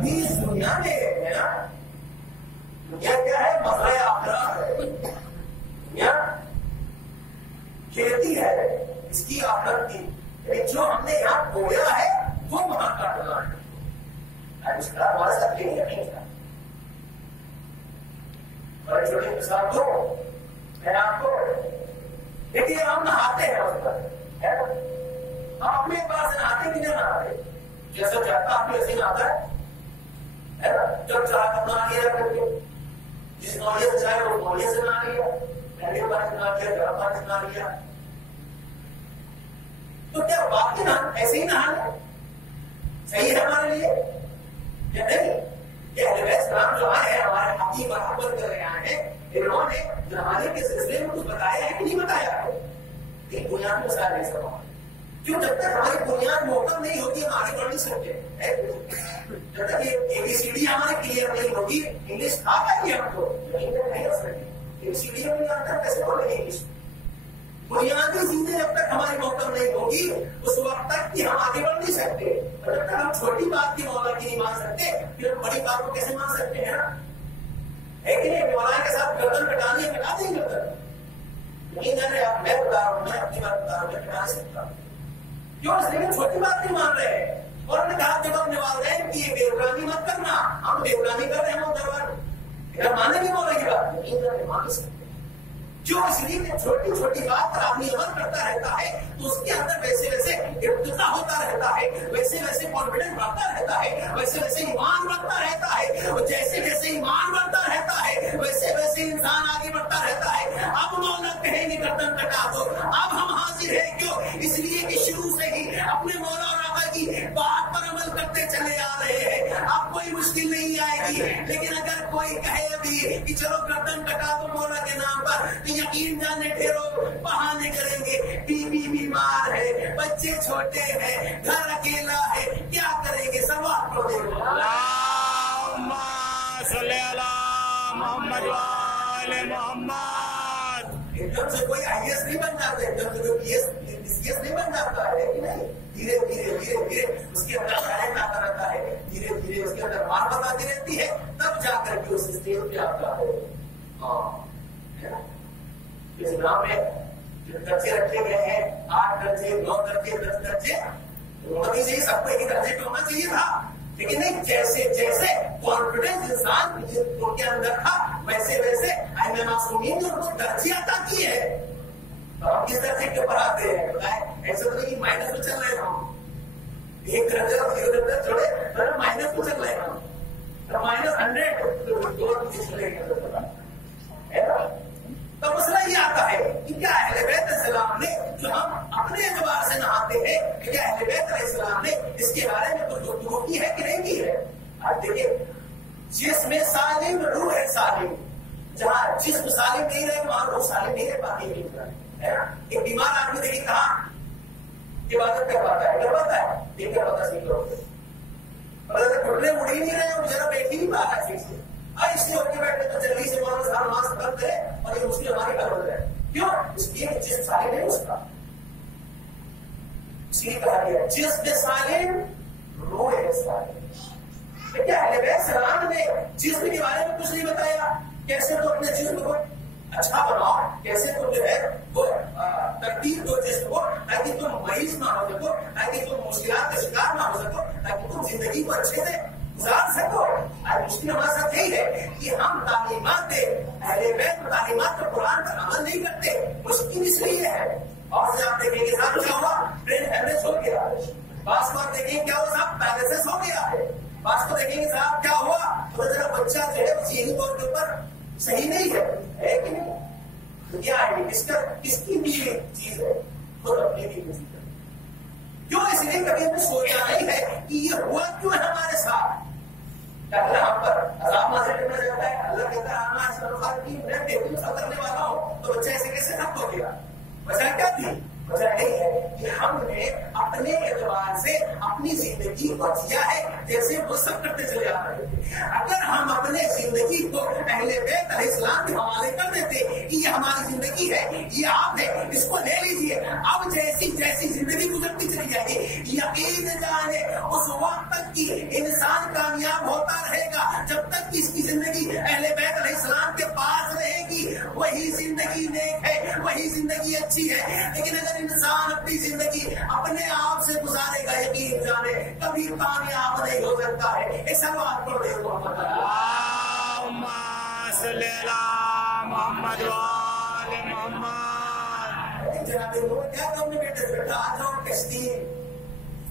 ابھی اس دنیا میں ہے نا، دنیا کیا ہے؟ مزرعہ آخرت ہے. دنیا کھیتی ہے اس کی آخرت کی. جو ہم نے یہاں بویا ہے وہ وہاں کاٹنا ہے. اس کا ہمارے ساتھ نہیں تھا. بڑے چھوٹی مثال دو میں آپ کو. دیکھیے ہم نہاتے ہیں اس پر، ہم اپنے پاس نہاتے کہ نہیں نہاتے؟ جیسا چاہتا آپ ایسے نہاتا ہے نا. جب چاہ اپنا لیا کر کے جس نولیے سے چاہے وہ نولیے سے نہ لیا، ٹھنڈے پانی سے نہ لیا، گرم پانی سے نہ لیا. تو کیا باقی نہ ایسے ہی نہانا صحیح ہے ہمارے لیے یا نہیں؟ یہ اہل بیت اسلام جو آئے ہیں ہمارے حقیقی محبت کر رہے آئے ہیں، انہوں نے نہانے کے سلسلے میں کچھ بتایا ہے کہ نہیں بتایا ہے؟ ایک بنیادی مسائل نہیں سب. کیوں؟ جب تک ہماری بنیاد محکم نہیں ہوتی ہم آگے بڑھ نہیں سکتے. جب تک یہ ABCD ہماری کلیئر نہیں ہوگی انگلش آ پائے گی ہم کو نہیں ہو سکتی. ABCD میں جانتا کیسے بولیں گے انگلش؟ بنیادی چیزیں جب تک ہماری محکم نہیں ہوگی اس وقت تک کہ ہم آگے بڑھ نہیں سکتے. اور جب تک ہم چھوٹی بات کی مولا کی نہیں مان سکتے پھر ہم بڑی بات کو کیسے مان سکتے ہیں نا؟ ہے کہ نہیں؟ مولا کے ساتھ گردن کٹانی ہے، کٹا دیں گردن. نہیں جانے آپ، میں بتا رہا ہوں، میں اپنی بات بتا رہا ہوں، میں کٹا سکتا ہوں. کیوں؟ اس لیے چھوٹی بات نہیں مان رہے ہیں. اور انہوں نے کہا جب اپنے والدین کی بےغرانی مت کرنا. ہم بےغرانی کر رہے ہیں وہ دربار اگر مانے بھی مولا کی بات نہیں جانے مان سکتے. جو اس لیے چھوٹی چھوٹی بات پر آدمی عمل کرتا رہتا ہے تو اس کے اندر ویسے ویسے ارتقا ہوتا رہتا ہے، ویسے ویسے کانفیڈنس بڑھتا رہتا ہے، ویسے ویسے ایمان بڑھتا رہتا ہے. اور جیسے جیسے ایمان بڑھتا رہتا ہے ویسے ویسے انسان آگے بڑھتا رہتا ہے. اب مولا کہیں گے گردن کٹا دو، اب ہم حاضر ہیں. کیوں؟ اس لیے کہ شروع سے ہی اپنے مولا اور آقا کی بات پر عمل کرتے چلے آ رہے ہیں. اب کوئی مشکل نہیں آئے گی. لیکن اگر کوئی کہے ابھی کہ چلو گردن کٹا دو مولا کے نام پر، یقین جانے ٹھہرو بہانے کریں گے. بیوی بیمار ہے، بچے چھوٹے ہیں، گھر اکیلا ہے، کیا کریں گے؟ سوال کو دیکھو. اللہم صلی علی محمد وآل محمد. ایک دم سے کوئی IAS نہیں بن جاتا، ایک دم سے کوئی PCS نہیں بن جاتا ہے کہ نہیں. دھیرے دھیرے دھیرے دھیرے اس کے اندر خیال آتا رہتا ہے، دھیرے دھیرے اس کے اندر محبت آتی رہتی ہے، تب جا کر کے اس اسٹیج پہ آتا ہے. اسلام میں جو درجے رکھے گئے ہیں 8 درجے 9 درجے 10 درجے، امتی سے سب کو ایک درجے پہ ہونا چاہیے تھا. لیکن نہیں، جیسے جیسے کانفیڈنس انسان کے اندر تھا ویسے ویسے ائمہ معصومین نے ان کو درجے عطا کیے ہیں. ہم کس درجے کے اوپر آتے ہیں بتائیں؟ ایسا تو نہیں مائنس میں چل رہے ہم، ایک درجے اور 0 درجے چھوڑے مائنس میں چل رہے ہم. -100 تو مسئلہ یہ آتا ہے کہ کیا اہل بیت السلام نے جو ہم اپنے اعتبار سے نہاتے ہیں، کیا اہل بیت علیہ السلام نے اس کے بارے میں کچھ گفتگو کی ہے کہ نہیں کی ہے؟ آج دیکھیں، جسم سالم روح سالم. جہاں جسم سالم نہیں رہے وہاں روح سالم نہیں رہ پاتی ہے نا. ایک بیمار آدمی دیکھیے کہاں عبادت کر پاتا ہے؟ کر پاتا ہے؟ نہیں کر پاتا. صحیح کرو گھٹنے مڑ ہی نہیں رہے اور ذرا بیٹھ ہی نہیں پا رہا ہے. اس لیے ہوتے بیٹھے تو جلدی سے نماز بند کرے اور یہ مسلم ہماری گھر بن جائے. کیوں؟ اس لیے جسم سالم نہیں اس کا. اس لیے کہا گیا جسم سالم روح سالم. کیا اہل بیت السلام نے جسم کے بارے میں کچھ نہیں بتایا؟ کیسے تو اپنے جسم کو اچھا بناؤ، کیسے تو جو ہے وہ ترتیب دو جسم کو تاکہ تم مریض نہ ہو سکو، تاکہ تم مشکلات کا شکار نہ ہو سکو، تاکہ تم زندگی کو اچھے سے گزار سکو. آج مشکل ہمارے ساتھ یہی ہے کہ ہم تعلیمات اہل بیت تعلیمات پر قرآن پر عمل نہیں کرتے. مشکل اس لیے ہے. اور سے آپ دیکھیں گے صاحب کیا ہوا؟ برین ہیمریج ہو گیا. بعض کو آپ دیکھیں گے کیا ہوا صاحب؟ پیرالائسس ہو گیا ہے. بعض کو دیکھیں گے صاحب کیا ہوا؟ تو ذرا بچہ جو ہے ذہنی طور کے اوپر صحیح نہیں ہے کہ نہیں؟ کیا ہے کس کی بھی چیز ہے؟ خود اپنی بھی چیز ہے. کیوں؟ اس لیے کبھی ہمیں سوچا نہیں ہے کہ یہ ہوا کیوں ہے ہمارے ساتھ. اللہ ہم پر عذاب نازل کرنا چاہتا ہے. اللہ کہتا ہے میں کرنے والا ہوں تو بچہ ایسے کیسے ختم ہو گیا؟ وجہ کیا تھی؟ وجہ نہیں ہے کہ ہم نے اپنے اعتبار سے اپنی زندگی کو جیا ہے جیسے وہ سب کرتے چلے آ رہے تھے. اگر ہم اپنے زندگی کو اہل بیت علیہ السلام کے حوالے کر دیتے کہ یہ ہماری زندگی ہے، یہ آپ ہے، اس کو لے لیجیے، اب جیسی جیسی زندگی گزرتی چلی جائے گی یقین جانے اس وقت تک کی انسان کامیاب ہوتا رہے گا جب تک اس کی زندگی اہل بیت علیہ السلام کے پاس رہے گی. وہی زندگی نیک ہے, وہی زندگی اچھی ہے. لیکن اگر انسان اپنی زندگی اپنے آپ سے گزارے گا, یقین جانے کبھی کامیاب نہیں ہو سکتا ہے. ایک سوال پڑھ دے محمد اللہم صلی علی محمد وآل محمد. جناب کیا کرنے بیٹے بیٹا آ جاؤ کشتی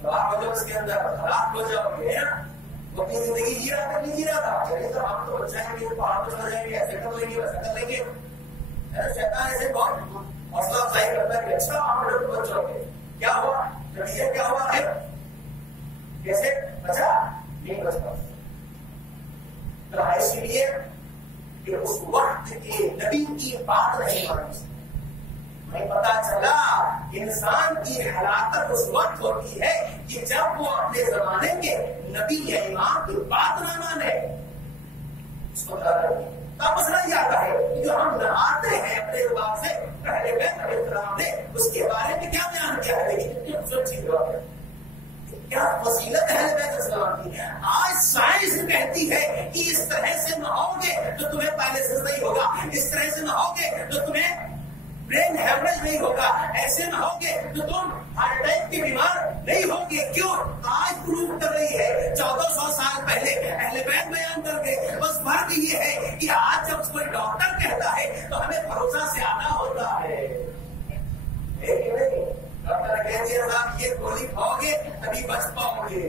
خراب ہو جاؤ, اس کے اندر خراب ہو جاؤ گے. وہ اپنی زندگی جی رہا تھا, نہیں جی رہا تھا. چلیے تو ہم تو بچ جائیں گے, پہاڑ پہ چلا جائیں گے, ایسے کر لیں گے, ویسے کر لیں گے. شیطان ایسے بہت حوصلہ افزائی کرتا ہے کہ اچھا آپ لوگ بچ جاؤ گے. کیا ہوا, نتیجہ کیا ہوا ہے, کیسے بچا نہیں بچ پا. اسی لیے کہ اس وقت کے نبی کی بات نہیں مانی. ہمیں پتا چلا انسان کی ہلاکت اس وقت ہوتی ہے کہ جب وہ اپنے زمانے کے نبی یا امام کی بات نہ مانے. اس کو مسئلہ یہ آتا ہے کہ جو ہم نہاتے ہیں اپنے زبان سے, پہلے بیت علیہ السلام نے اس کے بارے میں کیا بیان کیا ہے, لیکن کیا فضیلت ہے بیت السلام کی. آج سائنس کہتی ہے کہ اس طرح سے نہاؤ گے تو تمہیں پیرالائسس نہیں ہوگا, اس طرح سے نہاؤ گے تو تمہیں برین ہیمریج نہیں ہوگا, ایسے نہ ہوگے تو تم ہارٹ اٹیک کے بیمار نہیں ہوگے. کیوں؟ آج پروو کر رہی ہے. 1400 سال پہلے اہل بیت بیان کر کے. بس فرق یہ ہے کہ آج جب کوئی ڈاکٹر کہتا ہے تو ہمیں بھروسہ زیادہ ہوتا ہے. ڈاکٹر کہہ دیا صاحب یہ گولی کھاؤ گے تبھی بچ پاؤ گے.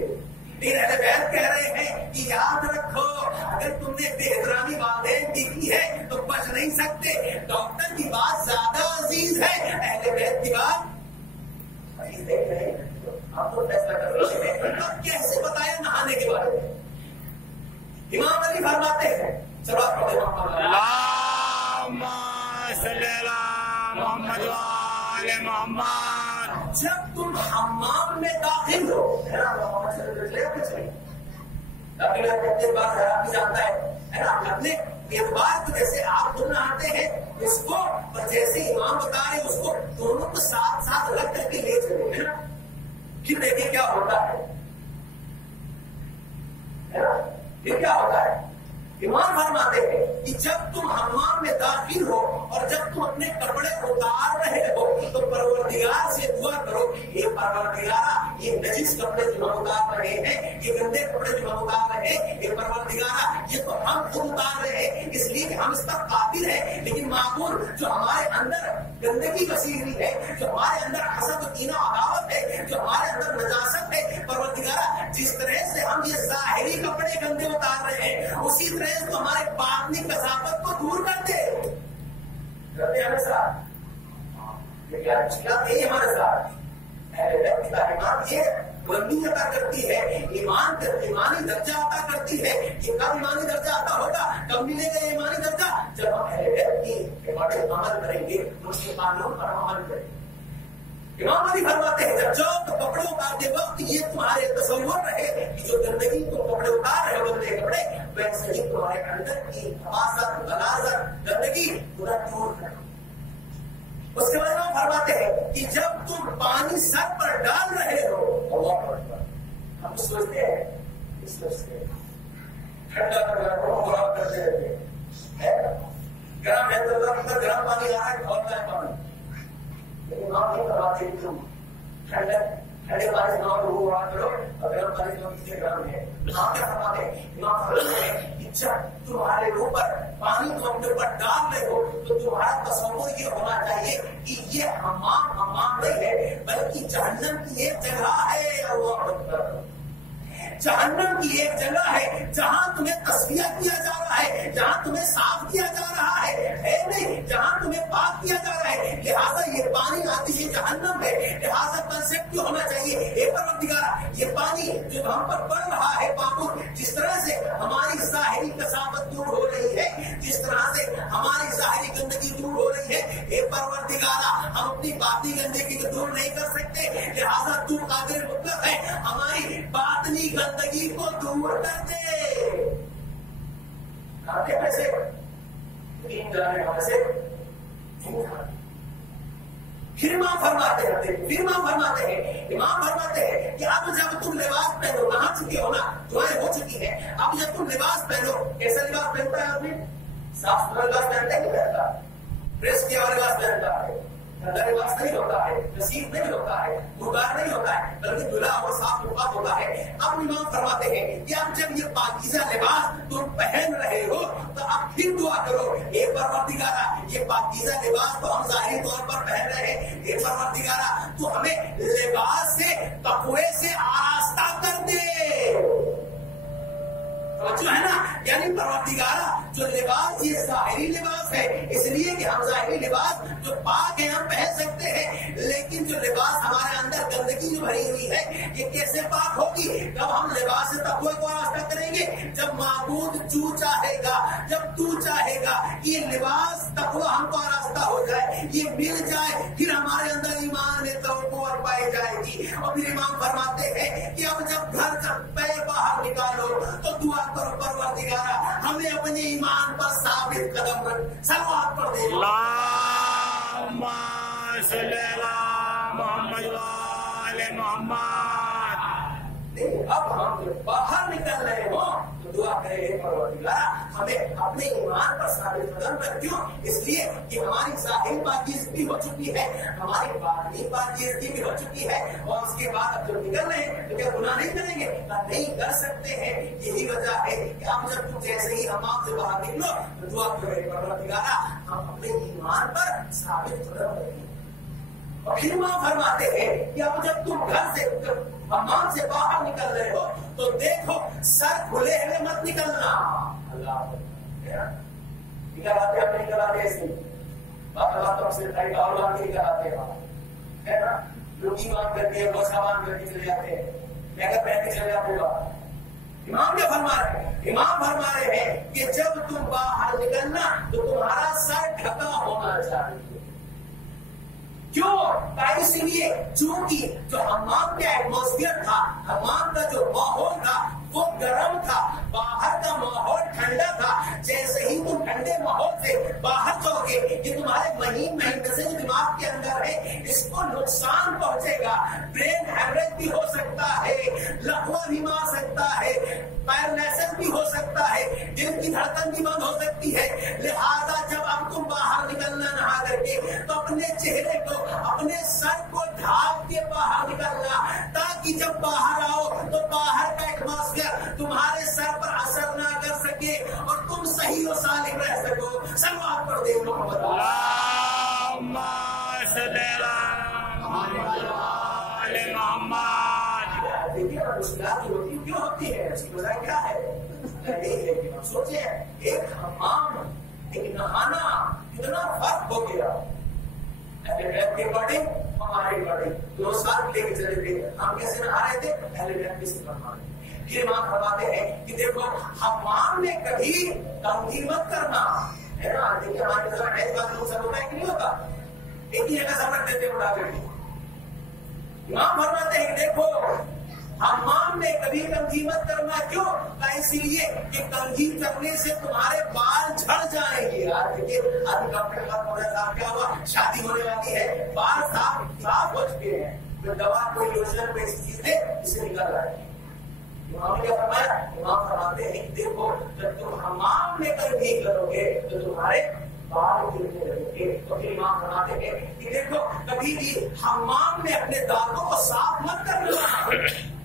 لیکن اہل بیت کہہ رہے ہیں کہ یاد رکھو اگر تم نے بے احترامی والدین کی کی ہے تو بچ نہیں سکتے. ڈاکٹر کی بات زیادہ عزیز ہے, اہل بیت کی بات عزیز ہے. ہم تو فیصلہ کر رہے ہیں. اب کیسے بتایا نہانے کے بارے میں؟ امام علی فرماتے ہیں, چلو آپ پڑھیں اللہم صلی علی محمد وآل محمد. جب تم حمام میں داخل ہو, اپنے بات خراب بھی جانتا ہے نا, اپنے اعتبار کو جیسے آپ تم نہاتے ہیں اس کو, اور جیسے امام بتا رہے اس کو, دونوں کو ساتھ ساتھ الگ کر کے لے چلو ہے نا. پھر دیکھیں کیا ہوتا ہے, پھر کیا ہوتا ہے. امام فرماتے ہیں کہ جب تم حمام میں داخل ہو اور جب تم اپنے کپڑے اتار رہے ہو تو پروردگار سے دعا کرو, یہ پروردگارا یہ نجس کپڑے جو ہم اتار رہے ہیں, یہ گندے کپڑے جو ہم اتار رہے ہیں, یہ پروردگارا یہ تو ہم خود اتار رہے ہیں اس لیے کہ ہم اس پر قابل ہیں. لیکن معقول جو ہمارے اندر گندگی بسی ہوئی ہے, جو ہمارے اندر حسد و کینہ عداوت ہے, جو ہمارے اندر نجاست ہے, پروردگارا جس طرح سے ہم یہ ظاہری کپڑے گندے اتار رہے ہیں اسی طرح تو ہمارے باطنی کثافت کو دور کر دے. کرتے ہمیں ساتھ یہی ہمارے ساتھ تعلیمات یہ بلندی عطا کرتی ہے, ایمانی درجہ عطا کرتی ہے. یہ کب ایمانی درجہ عطا ہوگا, کب ملے گا ایمانی درجہ, جب ہم اہل بیت کی عمل کریں گے, اس کے قانون پر عمل کریں گے. امام علی فرماتے ہیں جب جاؤ تو کپڑے اتارتے وقت یہ تمہارے تصور رہے کہ جو گندگی کو کپڑے اتار رہے ہو گندے کپڑے, ویسے ہی تمہارے اندر کی حفاظت غلاظت گندگی پورا دور کرو. اس کے بعد ہم فرماتے ہیں کہ جب تم پانی سر پر ڈال رہے ہو, اللہ اکبر, ہم سوچتے ہیں اس سے ٹھنڈا کرتے رہتے ہیں, گرم ہے تو گرم پانی آ رہا ہے, کھولتا ہے پانی, لیکن آپ نہیں کرواتے تم ٹھنڈے پانی سے نام لوگوں بات کرو اور گرم پانی سے کسی گرم ہے. آپ کیا فرماتے ہیں, امام فرماتے ہیں کہ جب تمہارے اوپر پانی تم اپنے اوپر ڈال رہے ہو تو تمہارا تصور یہ ہونا چاہیے کہ یہ حمام نہیں ہے بلکہ جہنم کی ایک جگہ ہے. اللہ اکبر, جہنم کی ایک جگہ ہے جہاں تمہیں تصفیہ کیا جا رہا ہے, جہاں تمہیں صاف کیا جا رہا ہے نہیں, جہاں تمہیں پاک کیا جا رہا ہے. لہٰذا یہ پانی آتش جہنم ہے. لہٰذا کنسیپٹ کیوں ہونا چاہیے, اے پروردگارا یہ پانی جو ہم پر پڑ رہا ہے پاپور, جس طرح سے ہماری ظاہری کثافت دور ہو رہی ہے, جس طرح سے ہماری ظاہری گندگی دور ہو رہی ہے, اے پروردگارا ہم اپنی باطنی گندگی کو دور نہیں کر سکتے. لہٰذا تو قادر مطلق ہے, ہماری باطنی گندگی کو دور کر دے. کھاتے پیسے تین جانے کا پیسے پھر امام فرماتے ہیں کہ اب جب تم لباس پہنو, نہا چکے ہو نا, دعائیں ہو چکی ہیں. اب جب تم لباس پہنو, کیسا لباس پہنتا ہے آدمی؟ صاف ستھرا لباس پہنتا ہے نہیں پہنتا؟ پریس کیا ہوا لباس پہنتا ہے, گندا لباس نہیں ہوتا ہے, نصیب نہیں ہوتا ہے, مردار نہیں ہوتا ہے, بلکہ دھلا اور صاف لباس ہوتا ہے. اب امام فرماتے ہیں کہ اب جب یہ پاکیزہ لباس تم پہن رہے ہو تو اب پھر دعا کرو, اے پروردگارہ یہ پاکیزہ لباس تو ہم ظاہری طور پر پہن رہے ہیں, اے پروردگارہ تو ہمیں لباس سے, تقوی سے آراستہ کر دے. جو ہے نا, یعنی پروردگارہ جو لباس یہ ظاہری لباس ہے, اس لیے کہ ہم ظاہری لباس جو پاک ہے ہم پہن سکتے ہیں, لیکن جو لباس ہمارے اندر گندگی جو بھری ہوئی ہے یہ کیسے پاک ہوگی؟ جب ہم لباس سے تقوی کو آراستہ کریں گے, جب معبود تو چاہے گا, جب تو چاہے گا کہ یہ لباس تقوی ہم کو آراستہ ہو جائے, یہ مل جائے, پھر ہمارے اندر ایمان میں توقع پائی جائے گی. اور پھر امام فرماتے ہیں کہ اب جب گھر سے پیر باہر نکالو تو دعا کرو, پروردگارہ ہمیں اپنے ایمان پر ثابت قدم رکھ. صلوات پڑھ دے. اللہم صلی علی محمد وآل محمد. اب ہم جب باہر نکل رہے ہوں تو دعا کرے پروردگارہ ہمیں اپنے ایمان پر ثابت قدم رکھ. کیوں؟ اس لیے کہ ہماری ظاہری پاکیزگی ہو چکی ہے, ہماری باطنی پاکیزگی بھی ہو چکی ہے, اور اس کے بعد اب جب نکل رہے ہیں تو کیا گناہ نہیں کریں گے؟ نہیں کر سکتے ہیں. یہی وجہ ہے کہ اب جب تم جیسے ہی حمام سے باہر نکلو تو دعا کرے پروردگارہ ہم اپنے ایمان پر ثابت قدم رکھیں. اور پھر وہاں فرماتے ہیں کہ اب جب تم گھر سے حمام سے باہر نکل رہے ہو تو دیکھو سر کھلے ہوئے مت نکلنا. اللہ نکل آتے ہم نہیں کراتے ایسے بات تو ہم سے اور نہیں کراتے ہے نا. لوگی مان کر کے وہ سامان کر کے چلے جاتے ہیں, اگر پہن کے چلے جاتے ہو. امام کیا فرما رہے ہیں؟ امام فرما رہے ہیں کہ جب تم باہر نکلنا تو تمہارا سر ڈھکا ہونا چاہیے. کیوں؟ اس لیے چونکہ جو حمام کا ایٹماسفیئر تھا, حمام کا جو ماحول تھا وہ گرم تھا, باہر کا ماحول ٹھنڈا تھا. جیسے ہی تم ٹھنڈے ماحول سے باہر جاؤ گے یہ تمہارے مہین نسل دماغ کے اندر ہے, اس کو نقصان پہنچے گا. برین ہیمریج بھی ہو سکتا ہے, لقوہ بھی مار سکتا ہے, پیرالائسس بھی ہو سکتا ہے, دل کی دھڑکن بھی بند ہو سکتی ہے. لہذا جب اب تم باہر نکلنا نہا کر کے تو اپنے چہرے کو, اپنے سر کو ڈھانپ کے باہر نکلنا, تاکہ جب باہر آؤ تو باہر کا ایٹماسفیئر تمہارے سر پر اثر نہ کر سکے اور تم صحیح و سالم رہ سکو. صلوات پڑھ دے محمد. اللہم صلی علی محمد وآل محمد. دیکھیے مشکلات ہوتی کیوں ہوتی ہے, اس کی وجہ کیا ہے؟ سوچے ایک حمام ایک نہانا کتنا فرق ہو گیا. کے اکارڈنگ ہمارے اکارڈنگ 2 سال لے کے چلے تھے, ہم کیسے نہا رہے تھے؟ اہل بیت کی صفت مانتے. یہ امام فرماتے ہیں کہ دیکھو حمام میں کبھی تنگی مت کرنا ہے نا. دیکھیے ہمارے طرح ایک بات لوگ سب ہوتا ہے کہ نہیں ہوتا, ایک ہی جگہ سب رکھ دیتے اٹھا کر. امام فرماتے ہیں کہ دیکھو حمام میں کبھی تنگی مت کرنا. کیوں؟ اس لیے کہ تنگی کرنے سے تمہارے بال جھڑ جائیں گے. یار دیکھیے ابھی ڈاکٹر کا تھوڑا سا کیا ہوا, شادی ہونے والی ہے, بال صاف ہو چکے ہیں, تو دوا کوئی لوشن پہ ایسی چیز دے اسے نکل رہا ہے. امام نے کیا فرمایا؟ امام فرماتے ہیں کہ دیکھو جب تم حمام میں تنگی کرو گے تو تمہارے بال گرنے لگیں گے. تو پھر امام فرماتے ہیں کہ دیکھو کبھی بھی حمام میں اپنے دانتوں کو صاف مت کرنا.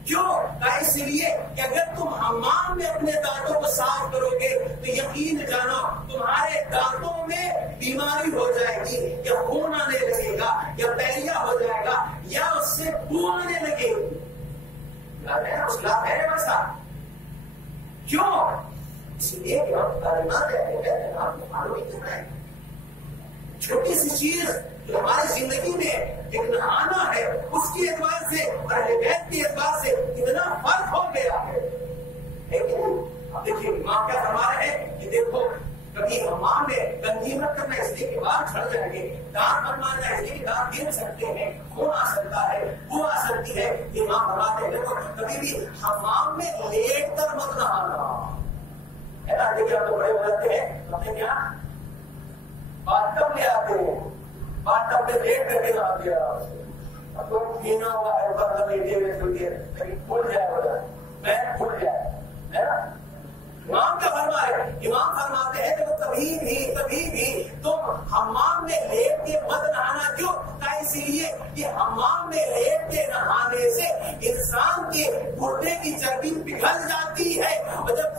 کیوں؟ اس لیے کہ اگر تم حمام میں اپنے دانتوں کو صاف کرو گے تو یقین جانو تمہارے دانتوں میں بیماری ہو جائے گی, یا خون آنے لگے گا, یا پیریا ہو جائے گا, یا اس سے بو آنے لگے گی. مشکلات ہے ویسا. کیوں؟ اس لیے کہ ہم تعلیمات چھوٹی سی چیز جو ہماری زندگی میں ایک نہانا ہے اس کے اعتبار سے اور اہل بیت کے اعتبار سے اتنا فرق ہو گیا ہے. لیکن اب دیکھیے امام کیا فرما رہے ہیں کہ دیکھو کبھی حمام میں گندگی مت کرنا اس لیے کہ بال جھڑ جائیں گے, دانت مت مارنا اس لیے کہ دانت گر سکتے ہیں, خون آ سکتا ہے, بو آ سکتی ہے. یہ امام فرماتے ہیں دیکھو کبھی بھی حمام میں لیٹ کر مت نہانا ہے نا. دیکھیے ہم تو بڑے ہو جاتے ہیں, اپنے کیا بات کب لے آتے ہیں, بات کب میں لیٹ کر کے نہ دیا. اب تو پینا ہوا ہے کہیں کھل جائے گا, میں بھول گیا ہے نا. امام کا فرما ہے, امام فرماتے ہیں کہ کبھی بھی تم حمام میں لیٹ کے مت نہانا. کیوں؟ اسی لیے کہ حمام میں لیٹ کے نہانے سے انسان کے گردے کی چربی پگھل جاتی ہے, اور جب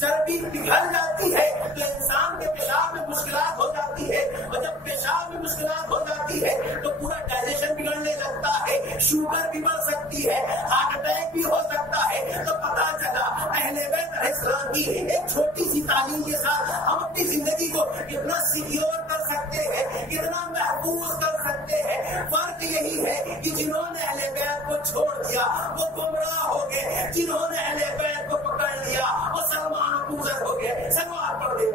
چربی پگھل جاتی ہے تو انسان کے پیشاب میں مشکلات ہو جاتی ہے, اور جب پیشاب میں مشکلات ہو جاتی ہے تو پورا ڈائجیشن بگڑنے لگتا ہے, شوگر بھی بڑھ سکتی ہے, ہارٹ اٹیک بھی ہو سکتا ہے. تو پتا چلا اہل بیت علیہ السلام کی ایک چھوٹی سی تعلیم کے ساتھ ہم اپنی زندگی کو کتنا سیکیور کر سکتے ہیں, کتنا محفوظ کر سکتے ہیں. فرق یہی ہے کہ جنہوں نے اہل بیت کو چھوڑ دیا وہ گمراہ ہو گئے, جنہوں نے اہل بیت کو پکڑ لیا وہ سلمان گزر ہو گئے. سلوات پڑھ دے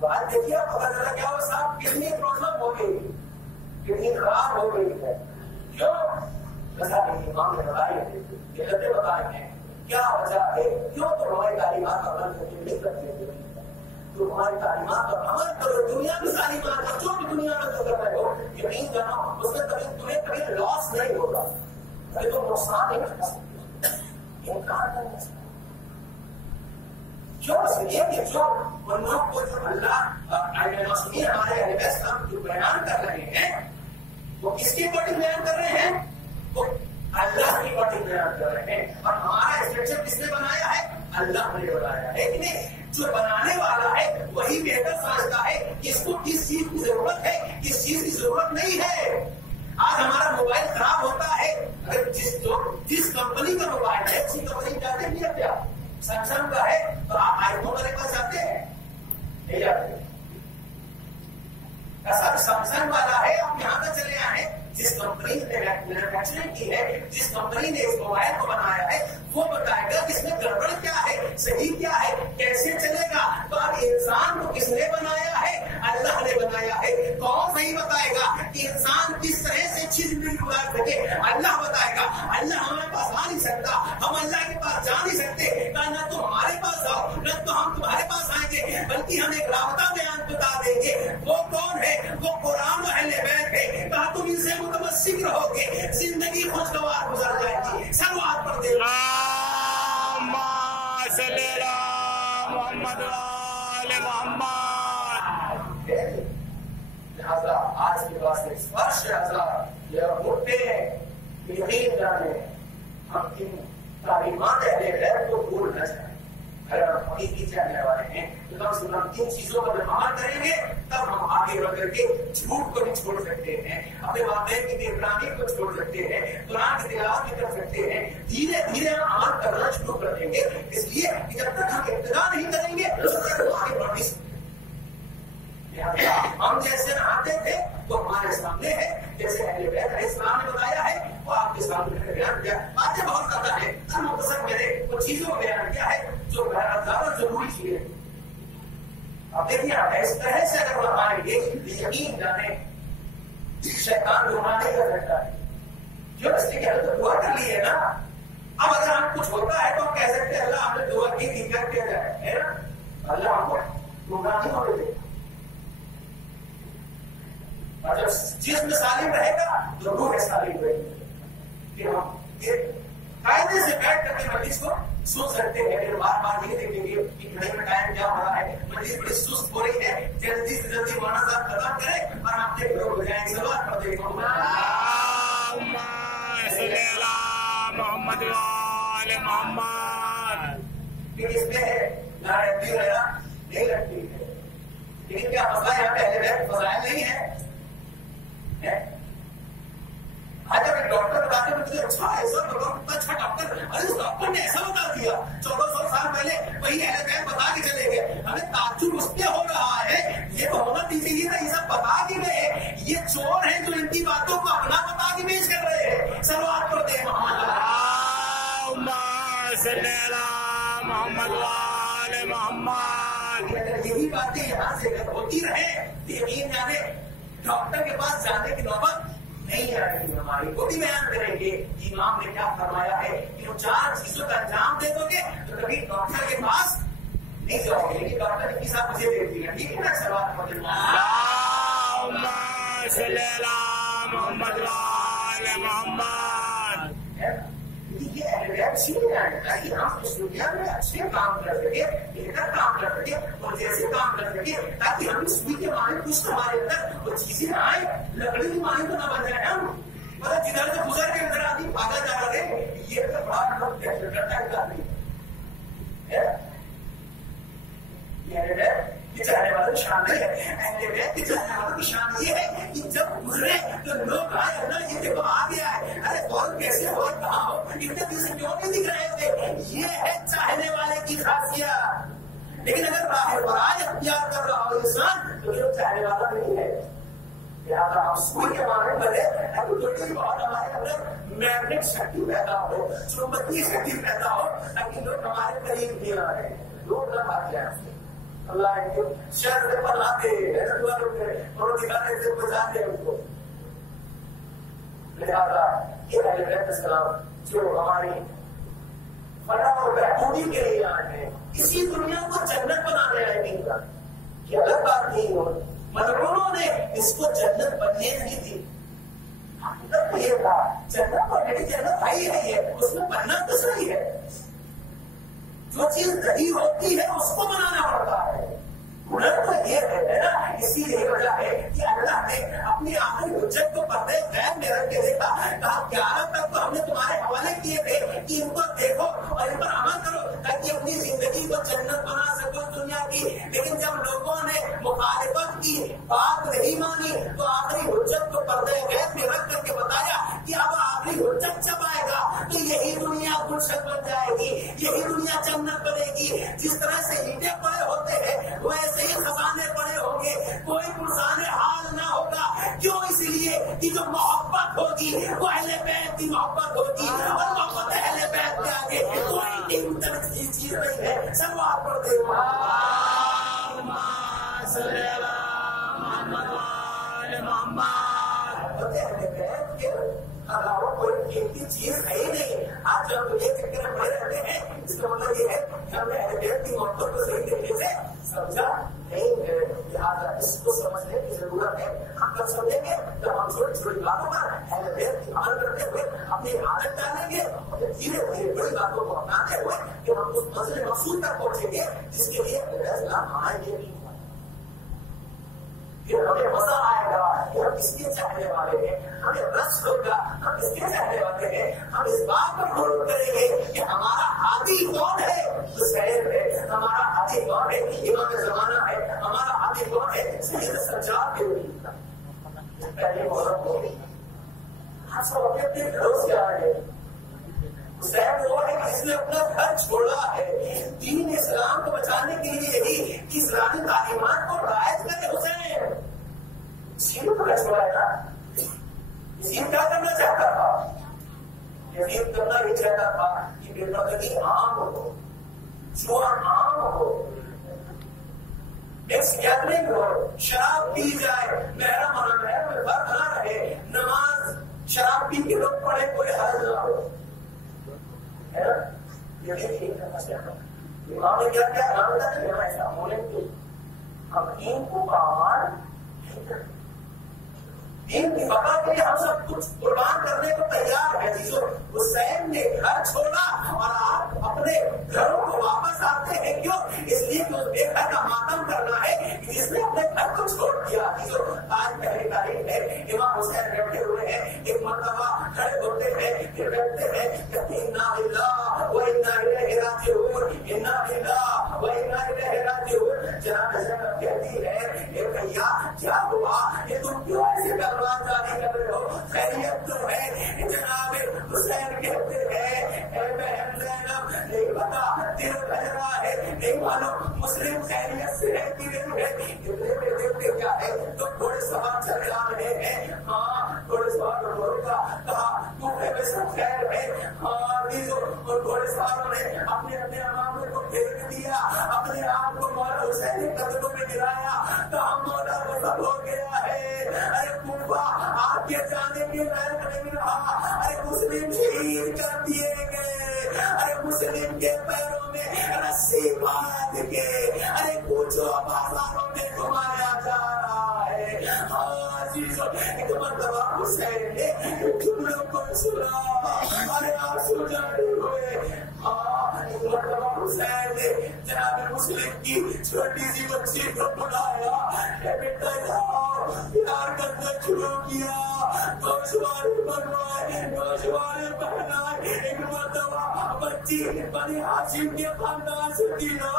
بات دیکھیے, پتا چلا کیا ہو صاحب, کتنی پرابلم ہو گئی, کتنی خراب ہو گئی ہے. کیوں؟ جیسا کہ امام نے بتائی ہے, یہ لتے بتائے ہیں کیا وجہ ہے. کیوں؟ تو ہماری تعلیمات پر عمل نہیں کرتے. تو ہماری تعلیمات پر عمل کرو, دنیا کی تعلیمات پر, جو بھی دنیا میں جو کر رہے ہو یقین جانو اس میں تمہیں کبھی لاس نہیں ہوگا, کبھی تم نقصان نہیں کر سکتے, انکار نہیں کر سکتے. جو اس لیے کہ جو بندوں کو جو اللہ مسلم ہمارے اہل بیت اسلام جو بیان کر رہے ہیں وہ کس کی اکارڈنگ بیان کر رہے ہیں؟ وہ اللہ کی اکارڈنگ بیان کر رہے ہیں. اور ہمارا اسٹرکچر کس نے بنایا ہے؟ اللہ نے بنایا ہے کہ نہیں. جو بنانے والا ہے وہی بہتر سمجھتا ہے کہ اس کو کس چیز کی ضرورت ہے, کس چیز کی ضرورت نہیں ہے. آج ہمارا موبائل خراب ہوتا ہے, اگر جس کمپنی کا موبائل ہے اسی کمپنی جاتے نہیں ہے, کیا سیمسنگ کا ہے تو آپ آئی فون والے پاس جاتے ہیں نہیں جاتے. ایسا سیمسنگ والا ہے, آپ یہاں پہ چلے آئے, جس کمپنی نے مینوفیکچرنگ کی ہے, جس کمپنی نے اس موبائل کو بنایا ہے وہ بتائے گا کہ اس میں گڑبڑ کیا ہے, صحیح کیا ہے, کیسے چلے گا. تو اب انسان کو کس نے بنایا ہے؟ اللہ نے بنایا ہے. کون صحیح بتائے گا کہ انسان کس طرح سے اچھی زندگی گزار سکے؟ اللہ بتائے گا. اللہ ہمارے پاس آ نہیں سکتا, ہم اللہ کے پاس جا نہیں سکتے, نہ تو ہمارے پاس آؤ نہ تو ہم تمہارے پاس آئیں گے, بلکہ ہم ایک رابطہ بیان بتا دیں گے. وہ کون ہے؟ وہ قرآن و اہل بیت ہے. کہا تم ان سے متمسک رہو گے, زندگی خوشگوار گزر جائے گی. سلوات پڑھ دے محمد محمد. لہذا آج کے پاس اسپرش موٹے یقین جانے ہم ان تعلیمات اہل بیت کو بھول نہ جائیں. اگر ہم حقیقی چاہنے والے ہیں تو کم سے کم تین چیزوں پر جب عمل کریں گے تب ہم آگے بڑھ کر کے جھوٹ کو بھی چھوڑ سکتے ہیں, اپنے والدین کی نگرانی کو چھوڑ سکتے ہیں, قرآن کی تلاوت بھی کر سکتے ہیں. دھیرے دھیرے ہم عمل کرنا شروع کر دیں گے, اس لیے کہ جب تک ہم ابتدا نہیں کریں گے اس تک ہم آگے بڑھ نہیں سکتے. ہم جیسے نہاتے تھے وہ ہمارے سامنے ہے, جیسے اہل بیت علیہ السلام نے بتایا ہے وہ آپ کے سامنے بیان کیا. باتیں بہت زیادہ ہے, مختصر میں نے وہ چیزوں کو بیان کیا ہے جو زیادہ ضروری چیزیں. اب دیکھیے اس طرح سے اگر وہ آئیں گے یقین جانے شیطان گمراہ نہیں کر سکتا ہے. جو اس لیے کہ دعا کر لی ہے نا, اب اگر ہم کچھ ہوتا ہے تو ہم کہہ سکتے ہیں اللہ ہم نے دعا کی کر کیا جائے, ہے نا, اللہ ہم کو گمراہ نہیں ہونے دے. اور جب جسم سالم رہے گا تو روح سالم رہے گی. کہ ہم قاعدے سے بیٹھ کر کے مجلس کو سن سکتے ہیں, پھر بار بار یہ دیکھیں گے کہ گھڑی میں ٹائم کیا ہو رہا ہے, مجلس بڑی سست ہو رہی ہے, جلدی سے جلدی مولانا صاحب ختم کریں اور آپ کے لوگ ہو جائیں. سلوات پڑھ دیں محمد محمد. اس میں ہے نہ رہتی رہنا نہیں لگتی ہے, لیکن کیا مسئلہ یہاں پہ اہل بیت فضائل نہیں ہے. آج جب ایک ڈاکٹر بتاتے مجھے اچھا ایسا اچھا ڈاکٹر, ارے اس ڈاکٹر نے ایسا بتا دیا 1400 سال پہلے, وہی اہل بیت بتا کے چلے گئے. ہمیں تعجب اس پہ ہو رہا ہے, یہ تو ہونا چاہیے تھا, یہ سب بتا کے گئے, یہ چور ہیں جو ان کی باتوں کو اپنا بتا کے پیش کر رہے ہیں. سلوات پڑھتے ہیں محمد محمد. اگر یہی باتیں یہاں سے ہوتی رہے تو یقین جانے ڈاکٹر کے پاس جانے کی نوبت نہیں آئے گی. ہماری وہ بھی بیان کریں گے امام نے کیا فرمایا ہے کہ وہ 4 چیزوں کا انجام دے دو گے تو کبھی ڈاکٹر کے پاس نہیں جاؤ گے لیکن ڈاکٹر نے صاحب مجھے دے دیا ٹھیک ہے نا سوال محمد محمد یہ تاکہ ہم اس دنیا میں اچھے کام کر سکے بہتر کام کر سکے اور جیسے کام کر سکے تاکہ ہم سوئی کے معنی کچھ ہمارے اندر وہ چیزیں آئے لکڑی کی معنی تو نہ بن جائے ہم مطلب جدھر سے گزر کے اندر آدمی بھاگا جا رہے یہ تو بڑا لوگ کرتا ہے آدمی چاہنے والوں کی شان نہیں ہے چاہنے والوں کی شان یہ ہے کہ جب گزرے تو لوگ آئے نا یہ دیکھو آ گیا ہے ارے کون کیسے ہو کہاں ہو اتنے دن سے کیوں نہیں دکھ رہے تھے یہ ہے چاہنے والے کی خاصیت لیکن اگر باہر براج اختیار کر رہا ہو انسان تو یہ چاہنے والا نہیں ہے لہٰذا ہم سوئی کے معنی بنے بہت ہمارے اندر میگنیٹ شکتی پیدا ہو چومبکی شکتی پیدا ہو تاکہ لوگ ہمارے قریب بھی آ رہے ہیں لوگ نہ بھاگ جائیں اللہ شہر پر لاتے تھوڑا دکھانے سے بچاتے ان کو لہٰذا یہ اسلام جو ہماری فلاح اور بہبودی کے لیے آئے ہیں اسی دنیا کو جنت بنانے آئے نہیں کا یہ الگ بات نہیں ہو ملعونوں نے اس کو جنت بننے نہیں دی یہ تھا جنت بننے کی جنت آئی ہے یہ اس میں بننا تو صحیح ہے جو چیز نہیں ہوتی ہے اس کو بنانا پڑتا ہے ہنر تو یہ ہے نا اسی لیے وجہ ہے کہ اللہ نے اپنی آخری حجت کو پردے غیب میں رکھ کے دیکھا کہا 11 تک تو ہم نے تمہارے حوالے کیے تھے کہ ان کو دیکھو اور ان پر عمل کرو تاکہ اپنی زندگی کو جنت بنا سکو دنیا کی لیکن جب لوگوں نے مخالفت کی بات نہیں مانی تو آخری حجت کو پردے غیب میں رکھ کر کے بتایا کہ اب آخری حجت جب آئے گا تو یہی دنیا گلشن بن جائے گی یہی دنیا جنت بنے گی جس طرح سے اینٹیں پڑے ہوتے ہیں ویسے ہی خزانے پڑے ہوں گے کوئی پرسان حال نہ ہوگا کیوں اس لیے کہ جو محبت ہوگی وہ اہل بیت کی محبت ہوگی اور محبت اہل بیت کے آگے کوئی چیز نہیں ہے سب آپ پڑھتے کوئی قیمتی چیز ہے ہی نہیں آج جب یہ چکر میں پڑے رہتے ہیں اس کا مطلب یہ ہے کہ ہم نے اہل بیت کی محبت کو صحیح طریقے سے سمجھا نہیں ہے لہٰذا اس کو سمجھنے کی ضرورت ہے ہم کب سمجھیں گے جب ہم چھوٹی چھوٹی باتوں پر اہل بیت کی عمل کرتے ہوئے اپنی عادت ڈالیں گے اور دھیرے دھیرے بڑی باتوں کو اپناتے ہوئے کہ ہم اس منزل مقصود تک پہنچیں گے جس کے لیے اسلام آئیں گے پھر ہمیں مزہ آئے گا کہ ہم کس کے چاہنے والے ہیں ہمیں رس ہوگا ہم کس کے چاہنے والے ہیں ہم اس بات پر غور کریں گے کہ ہمارا ہادی کون ہے حسین ہے ہمارا ہادی کون ہے امام زمانہ ہے ہمارا ہادی کون ہے سید سجاد کے پہلے محرم ہو ہم سب اپنے گھروں سے آئے حسین وہ ہے کہ جس نے اپنا گھر چھوڑا ہے دین اسلام کو بچانے کے لیے یہی کہ اسلامی تعلیمات کو رعایت کرے حسین سین کو چھوڑا ہے نا یزید کیا کرنا چاہتا تھا یزید کرنا یہ چاہتا تھا کہ بے پردگی عام ہو جوا عام ہو گیدرنگ ہو شراب پی جائے محرم ہونا محرم میں فرق نہ رہے نماز شراب پی کے لوگ پڑھے کوئی حرج نہ ہو امام نے کیا کیا کام تھا کہ ہم ایسا بولیں گے ہم دین کو پامال نہیں کرتے دین کی بقا کے لیے ہم سب کچھ قربان کرنے کو تیار ہے حسین نے گھر چھوڑا اور آپ اپنے گھروں کو واپس آتے ہیں کیوں اس لیے کہ اس بے گھر کا ماتم کرنا ہے جس نے اپنے گھر کو چھوڑ دیا آج پہلی تاریخ ہے امام حسین بیٹھے ہوئے ہیں ایک مرتبہ کھڑے ہوتے ہیں پھر بیٹھتے ہیں کہتے ہیں انا للہ و انا الیہ راجعون انا للہ و انا الیہ راجعون جناب زینب کہتی ہے اے بھیا کیا ہوا یہ تم کیوں ایسے تلوار جاری کر رہے ہو خیریت تو ہے جناب حسین کہتے ہیں اے بہن زینب نہیں پتا دل بج رہا ہے نہیں معلوم مسلم خیریت سے ہے کہ نہیں ہے دیکھتے کیا ہے تو تھوڑے سوال چلے آ رہے ہیں ہاں تھوڑے سوال کا کہا کوفے میں سب خیر ہے ہاں اور تھوڑے سوالوں نے اپنے اپنے اماموں کو پھینک دیا اپنے آپ کو مولا حسین کے قدموں میں گرایا تو ہم مولا کو سب ہو گیا ہے ارے کوفہ آپ کے جانے کے لائق نہیں رہا ارے مسلم شہید کر دیے گئے ارے مسلم کے پیروں میں رسی باندھ گے. ارے پوچھو بازاروں میں گھمایا جا رہا ہے. ہاں عزیزو ایک مرتبہ حسین نے جملوں کو سنا. ارے آنسو جاری ہوئے. ہاں ایک مرتبہ حسین نے جناب مسلم کی چھوٹی سی بچی کو بلایا. بیٹا جاؤ پیار کرنا شروع کیا. گوشوارے بنوائے گوشوارے پہنائے. ایک مرتبہ بچی بنی ہاشم کے خاندان سے تھی نا,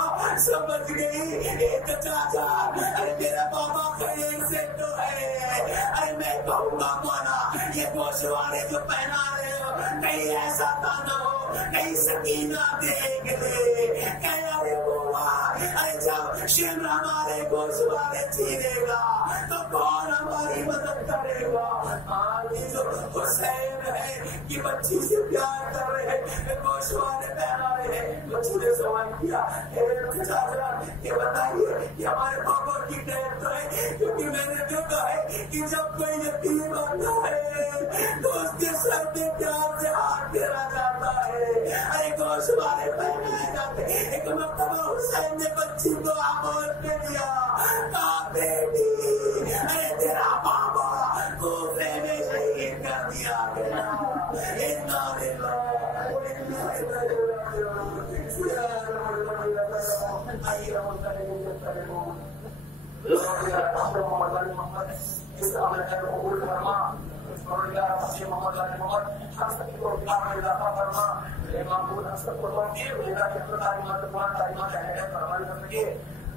سمجھ گئی ایک چاچا ارے میرا بابا خیر سے تو ہے. ارے میں کہوں گا مولا یہ گوشوارے جو پہنا رہے ہو کہیں ایسا تھا نہ ہو کہیں سکینہ دیکھ لے. کہہ رہے ہوا ارے جب شمر ہمارے گوشوارے چھینے گا تو کون ہماری مدد کرے گا. حسین ہے کہ بچی سے پیار کر رہے ہیں, گوشوارے پہنا رہے ہیں. بچی نے سوال کیا کہ بتائیے کہ ہمارے بابا کی ٹائم تو ہے, کیونکہ میں نے جو کہا ہے کہ جب کوئی یتیم آتا ہے تو اس کے سر پہ پیار سے ہاتھ پھیرا جاتا ہے. ارے گوشوارے پہنائے جاتے. ایک مرتبہ حسین نے بچی کو آموز میں دیا. کہا بیٹی ارے تیرا بابا کوفے میں شہید کر دیا گیا.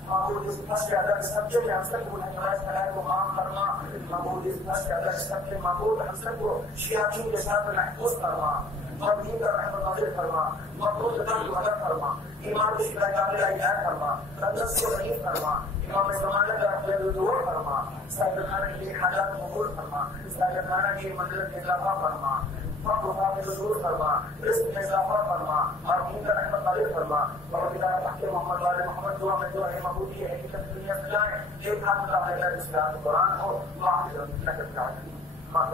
معمول اس بس کے اندر سب کے حسن کو نماز کرائے کو معاف فرما. معمول اس بس کے اندر سب کے معمول حسن کو شیاطین کے ساتھ محفوظ فرما. مبنی کا رحمت نازل فرما. مقبول قدر کی مدد فرما. ایمان کو شکایت قابل ہدایت فرما. تقدس کو ضعیف فرما. امام زمانہ کا اپنے دور فرما. صاحب خانہ کے حالات قبول فرما. صاحب خانہ کی منزلت میں اضافہ فرما. دور فرما. رزق میں اضافہ فرما. اور دین کا رحمت نازل فرما. اور ہدایت حق محمد والے محمد دعا میں دعا ہے مقبولی ہے کہ دنیا سے جائیں. ایک ہاتھ اللہ علیہ السلام قرآن ہو. اللہ کی رحمت کا ماں